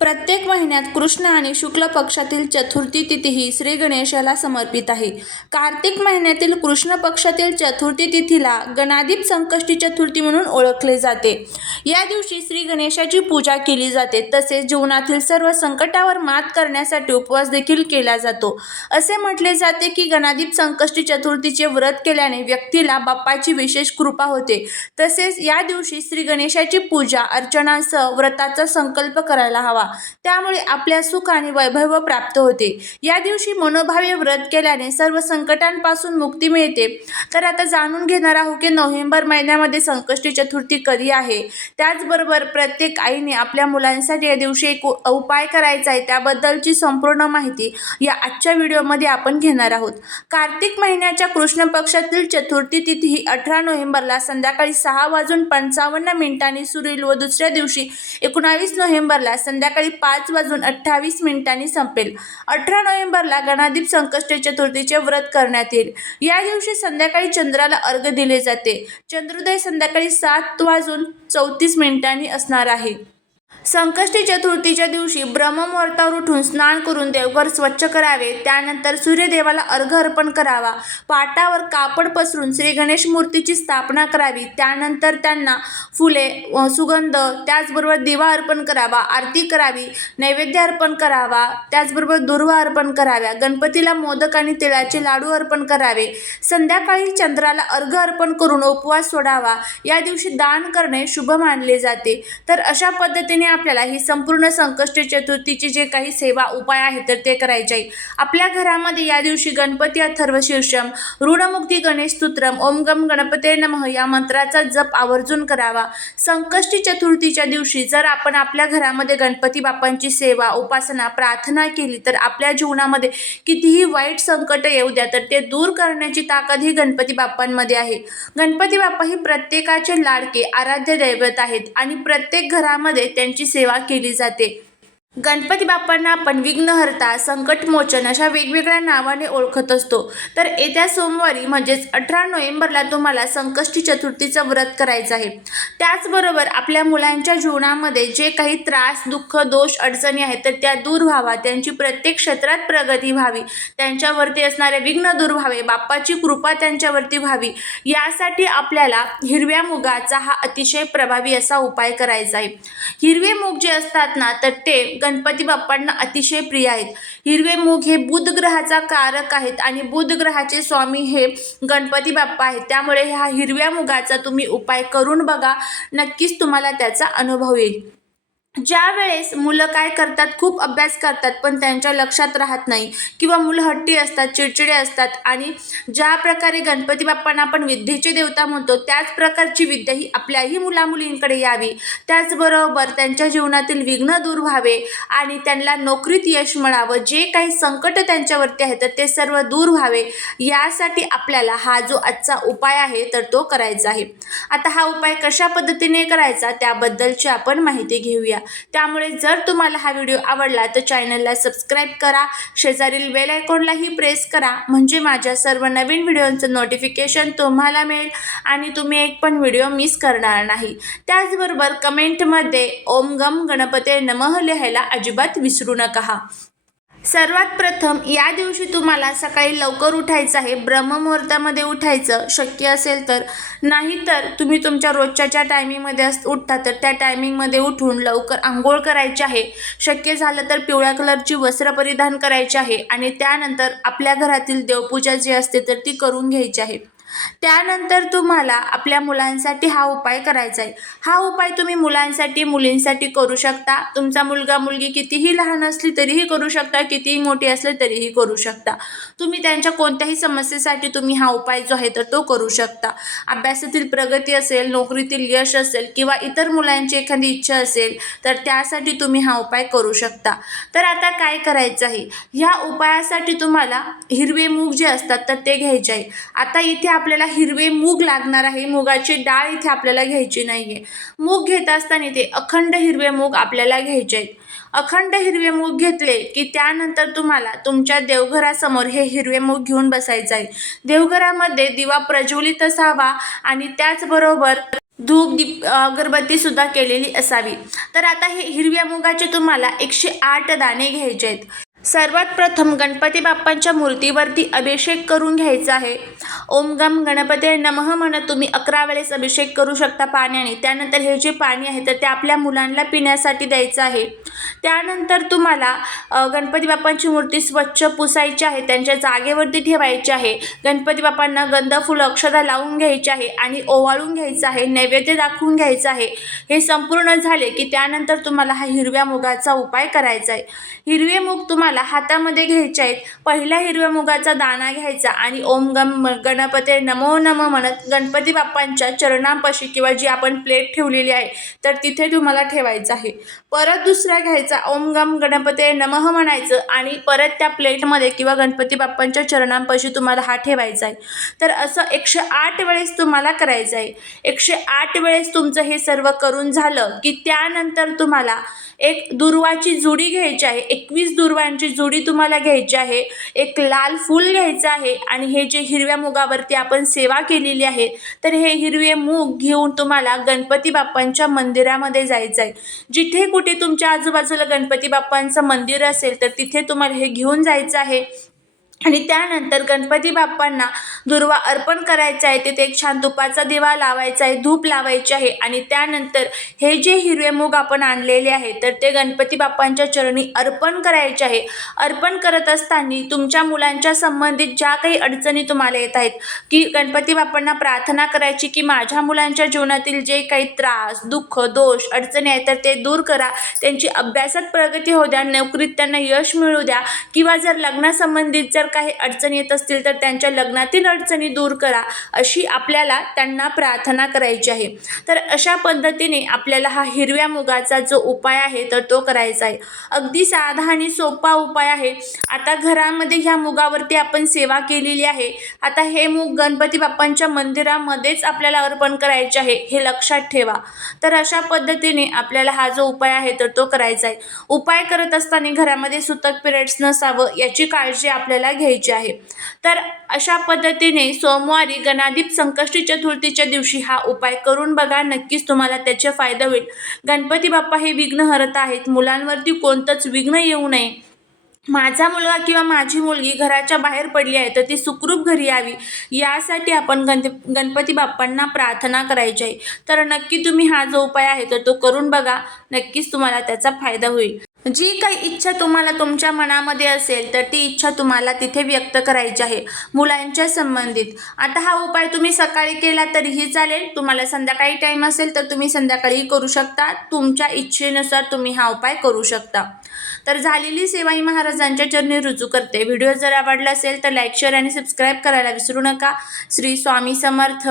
प्रत्येक महिन्यात कृष्ण आणि शुक्ल पक्षातील चतुर्थी तिथी ही श्री गणेशाला समर्पित आहे. कार्तिक महिन्यातील कृष्ण पक्षातील चतुर्थी तिथीला गणादीप संकष्टी चतुर्थी म्हणून ओळखले जाते. या दिवशी श्री गणेशाची पूजा केली जाते. तसेच जीवनातील सर्व संकटावर मात करण्यासाठी उपवास देखील केला जातो. असे म्हटले जाते की गणादीप संकष्टी चतुर्थीचे व्रत केल्याने व्यक्तीला बाप्पाची विशेष कृपा होते. तसेच या दिवशी श्री गणेशाची पूजा अर्चनासह व्रताचा संकल्प करायला हवा. त्यामुळे आपल्या सुख आणि वैभव प्राप्त होते. या दिवशी मनोभावे व्रत केल्याने सर्व संकटांपासून मुक्ती मिळते. तर आता जाणून घेणार आहोत की नोव्हेंबर महिन्यामध्ये संकष्टी चतुर्थी कधी आहे? त्याचबरोबर प्रत्येक आईने आपल्या मुलांसाठी या दिवशी एक उ- उपाय करायचा आहे त्याबद्दलची संपूर्ण माहिती या आजच्या व्हिडिओमध्ये आपण घेणार आहोत. कार्तिक महिन्याच्या कृष्ण पक्षातील चतुर्थी तिथी ही अठरा नोव्हेंबरला संध्याकाळी सहा वाजून पंचावन्न मिनिटांनी सुरू होईल व दुसऱ्या दिवशी एकोणावीस नोव्हेंबरला संध्याकाळी सकाळी पाच वाजून अठ्ठावीस मिनिटांनी संपेल. अठरा नोव्हेंबरला गणाधिप संकष्ट चतुर्थीचे व्रत करण्यात येईल. या दिवशी संध्याकाळी चंद्राला अर्घ दिले जाते. चंद्रोदय संध्याकाळी सात वाजून चौतीस मिनिटांनी असणार आहे. संकष्टी चतुर्थीच्या दिवशी ब्रह्ममुहूर्तावर उठून स्नान करून देवघर स्वच्छ करावे त्यानंतर सूर्यदेवाला अर्घ अर्पण करावा पाटावर कापड पसरून श्री गणेश मूर्तीची स्थापना करावी त्यानंतर त्यांना फुले सुगंध त्याचबरोबर दिवा अर्पण करावा आरती करावी नैवेद्य अर्पण करावा त्याचबरोबर दुर्वा अर्पण कराव्या गणपतीला मोदक आणि तिळाचे लाडू अर्पण करावे संध्याकाळी चंद्राला अर्घ अर्पण करून उपवास सोडावा या दिवशी दान करणे शुभ मानले जाते. तर अशा पद्धतीने आपल्याला ही संपूर्ण संकष्टी चतुर्थीची जे काही सेवा उपाय आहेत तर ते करायचे आहे. आपल्या घरामध्ये या दिवशी गणपती अथर्व शीर्षम ऋणमुक्ती गणेश स्तुत्रम ओम गम गणपते नमः या मंत्राचा जप आवर्जून करावा. संकष्टी चतुर्थीच्या दिवशी जर आपण आपल्या घरामध्ये गणपती बाप्पांची सेवा उपासना प्रार्थना केली तर आपल्या जीवनामध्ये कितीही वाईट संकट येऊ द्या तर ते दूर करण्याची ताकद ही गणपती बाप्पांमध्ये आहे. गणपती बाप्पा ही प्रत्येकाचे लाडके आराध्य दैवत आहेत आणि प्रत्येक घरामध्ये त्यांची सेवा केली जाते. गणपती बाप्पांना आपण विघ्नहर्ता संकटमोचन अशा वेगवेगळ्या नावाने ओळखत असतो. तर येत्या सोमवारी म्हणजेच अठरा नोव्हेंबरला तुम्हाला संकष्टी चतुर्थीचं व्रत करायचं आहे. त्याचबरोबर आपल्या मुलांच्या जीवनामध्ये जे काही त्रास दुःख दोष अडचणी आहेत तर त्या दूर व्हावा. त्यांची प्रत्येक क्षेत्रात प्रगती व्हावी. त्यांच्यावरती असणारे विघ्न दूर व्हावे. बाप्पाची कृपा त्यांच्यावरती व्हावी. यासाठी आपल्याला हिरव्या मुगाचा हा अतिशय प्रभावी असा उपाय करायचा आहे. हिरवे मूग जे असतात ना तर ते गणपती बाप्पांना अतिशय प्रिय आहेत. हिरवे मूग हे बुध ग्रहाचा कारक आहेत आणि बुध ग्रहाचे स्वामी हे गणपती बाप्पा आहेत. त्यामुळे ह्या हिरव्या मुगाचा तुम्ही उपाय करून बघा. नक्कीच तुम्हाला त्याचा अनुभव येईल. ज्या वेळेस मुलं काय करतात खूप अभ्यास करतात पण त्यांच्या लक्षात राहत नाही किंवा मुलं हट्टी असतात चिडचिडे असतात आणि ज्या प्रकारे गणपती बाप्पांना आपण विद्येचे देवता म्हणतो त्याच प्रकारची विद्या ही आपल्याही मुलामुलींकडे यावी. त्याचबरोबर त्यांच्या जीवनातील विघ्न दूर व्हावे आणि त्यांना नोकरीत यश मिळावं जे काही संकट त्यांच्यावरती आहे तर ते सर्व दूर व्हावे यासाठी आपल्याला हा जो आजचा उपाय आहे तर तो करायचा आहे. आता हा उपाय कशा पद्धतीने करायचा त्याबद्दलची आपण माहिती घेऊया. त्यामुळे जर तुम्हाला हा व्हिडिओ आवडला तर चॅनलला सबस्क्राईब करा शेजारील बेल आयकॉनलाही प्रेस करा म्हणजे माझ्या सर्व नवीन व्हिडिओंचं नोटिफिकेशन तुम्हाला मिळेल आणि तुम्ही एक पण व्हिडिओ मिस करणार नाही. त्याचबरोबर कमेंटमध्ये ओम गम गणपते नमः लिहायला अजिबात विसरू नका. सर्वात प्रथम या दिवशी तुम्हाला सकाळी लवकर उठायचं आहे ब्रह्ममुहूर्तामध्ये उठायचं शक्य असेल तर. नाहीतर तुम्ही तुमच्या रोजच्या ज्या टायमिंगमध्ये अस उठता तर त्या टायमिंगमध्ये उठून लवकर आंघोळ करायची आहे. शक्य झालं तर पिवळ्या कलरची वस्त्र परिधान करायची आहे आणि त्यानंतर आपल्या घरातील देवपूजा जी असते तर ती करून घ्यायची आहे. त्यानंतर तुम्हाला आपल्या मुलांसाठी हा उपाय करायचा आहे. हा उपाय तुम्ही मुलांसाठी मुलींसाठी करू शकता. तुमचा मुलगा मुलगी कितीही लहान असली तरीही करू शकता कितीही मोठी असली तरीही करू शकता. तुम्ही त्यांच्या कोणत्याही समस्येसाठी तुम्ही हा उपाय जो आहे तर तो करू शकता. अभ्यासातील प्रगती असेल नोकरीतील यश असेल किंवा इतर मुलांची एखादी इच्छा असेल तर त्यासाठी तुम्ही हा उपाय करू शकता. तर आता काय करायचं आहे? ह्या उपायासाठी तुम्हाला हिरवे मूग जे असतात तर ते घ्यायचे आहे. आता इथे आपल्याला हिरवे मूग लागणार आहे. मुगाची डाळ इथे आपल्याला घ्यायची नाही आहे मूग घेत असताना ते अखंड हिरवे मूग आपल्याला घ्यायचे आहेत. अखंड हिरवे मूग घेतले की त्यानंतर तुम्हाला तुमच्या देवघरासमोर हे हिरवे मूग घेऊन बसायचं आहे. देवघरामध्ये दिवा प्रज्वलित असावा आणि त्याचबरोबर धूप दीप अगरबत्तीसुद्धा केलेली असावी. तर आता हे हिरव्या मुगाचे तुम्हाला एकशे आठ दाणे घ्यायचे आहेत. सर्वात प्रथम गणपती बाप्पांच्या मूर्तीवरती अभिषेक करून घ्यायचा आहे. ओम गम गणपती नमः म्हणत तुम्ही अकरा वेळेस अभिषेक करू शकता पाण्याने. त्यानंतर हे जे पाणी आहे तर ते आपल्या मुलांना पिण्यासाठी द्यायचं आहे. त्यानंतर तुम्हाला गणपती बाप्पांची मूर्ती स्वच्छ पुसायची आहे त्यांच्या जागेवरती ठेवायची आहे. गणपती बाप्पांना गंध फुलं अक्षदा लावून घ्यायची आहे आणि ओवाळून घ्यायचं आहे नैवेद्य दाखवून घ्यायचं आहे. हे संपूर्ण झाले की त्यानंतर तुम्हाला हा हिरव्या मुगाचा उपाय करायचा आहे. हिरवे मूग तुम्हाला हातामध्ये घ्यायच्या आहेत. पहिल्या हिरव्या मुगाचा दाणा घ्यायचा आणि ओम गम गणपते नमो नम म्हणत गणपती बाप्पांच्या चरणांपाशी किंवा जी आपण प्लेट ठेवलेली आहे तर तिथे तुम्हाला ठेवायचं आहे. परत दुसरा घ्यायचा ओम गम गणपते नमः म्हणायचं आणि परत त्या प्लेटमध्ये किंवा गणपती बाप्पांच्या चरणांपाशी तुम्हाला हा ठेवायचा आहे. तर असं एकशे आठ वेळेस तुम्हाला करायचं आहे. एकशे आठ वेळेस तुमचं हे सर्व करून झालं की त्यानंतर तुम्हाला एक दुर्वाची जुडी घ्यायची आहे. एकवीस दुर्वांची जुडी तुम्हाला घ्यायची आहे. एक लाल फूल घ्यायचं आहे आणि हे जे हिरव्या मुगावरती आपण सेवा केलेली आहे तर हे हिरवे मूग घेऊन तुम्हाला गणपती बाप्पांच्या मंदिरामध्ये जायचं आहे जिथे कुठे तुमच्या आजूबाजूला गणपती बाप्पांचं मंदिर असेल तर तिथे तुम्हाला हे घेऊन जायचं आहे. आणि त्यानंतर गणपती बाप्पांना दुर्वा अर्पण करायचा आहे. तिथे एक छान तुपाचा दिवा लावायचा आहे धूप लावायचे आहे आणि त्यानंतर हे जे हिरवे मूग आपण आणलेले आहे तर ते गणपती बाप्पांच्या चरणी अर्पण करायचे आहे. अर्पण करत असताना तुमच्या मुलांच्या संबंधित ज्या काही अडचणी तुम्हाला येत आहेत की गणपती बाप्पांना प्रार्थना करायची की माझ्या मुलांच्या जीवनातील जे काही त्रास दुःख दोष अडचणी आहेत तर ते दूर करा. त्यांची अभ्यासात प्रगती होऊ द्या नोकरीत त्यांना यश मिळू द्या किंवा जर लग्नासंबंधित जर काही अडचणी येत असतील तर त्यांच्या लग्नातील अडचणी दूर करा अशी आपल्याला त्यांना प्रार्थना करायची आहे. तर अशा पद्धतीने आपल्याला हा हिरव्या मुगाचा जो उपाय आहे तर तो करायचा आहे. अगदी साधा आणि सोपा उपाय आहे. आता घरामध्ये ह्या मुगावरती आपण सेवा केलेली आहे. आता हे मूग गणपती बाप्पांच्या मंदिरामध्येच आपल्याला अर्पण करायचे आहे हे लक्षात ठेवा. तर अशा पद्धतीने आपल्याला हा जो उपाय आहे तर तो करायचा आहे. उपाय करत असताना घरामध्ये सुतक पिरियड्स नसावं याची काळजी आपल्याला घ्यायची आहे. तर अशा पद्धतीने सोमवारी गणादीप संकष्टी चतुर्थीच्या दिवशी हा उपाय करून बघा. नक्कीच तुम्हाला त्याचे फायदा होईल. गणपती बाप्पा हे विघ्न हरत आहेत. मुलांवरती कोणतंच विघ्न येऊ नये. माझा मुलगा किंवा माझी मुलगी घराच्या बाहेर पडली आहे तर ती सुखरूप घरी यावी. यासाठी आपण गण गणपती बाप्पांना प्रार्थना करायची आहे. तर नक्की तुम्ही हा जो उपाय आहे तर तो करून बघा. नक्कीच तुम्हाला त्याचा फायदा होईल. जी काही इच्छा तुम्हाला तुमच्या मनामध्ये असेल तर ती इच्छा तुम्हाला तिथे व्यक्त करायची आहे मुलांच्या संबंधित. आता हा उपाय तुम्ही सकाळी केला तरीही चालेल. तुम्हाला संध्याकाळी टाईम असेल तर तुम्ही संध्याकाळी करू शकता. तुमच्या इच्छेनुसार तुम्ही हा उपाय करू शकता. तर झालेली सेवाई महाराजांच्या चरणी रुजू करते. व्हिडिओ जर आवडला असेल तर लाईक शेअर आणि सबस्क्राईब करायला विसरू नका. श्री स्वामी समर्थ.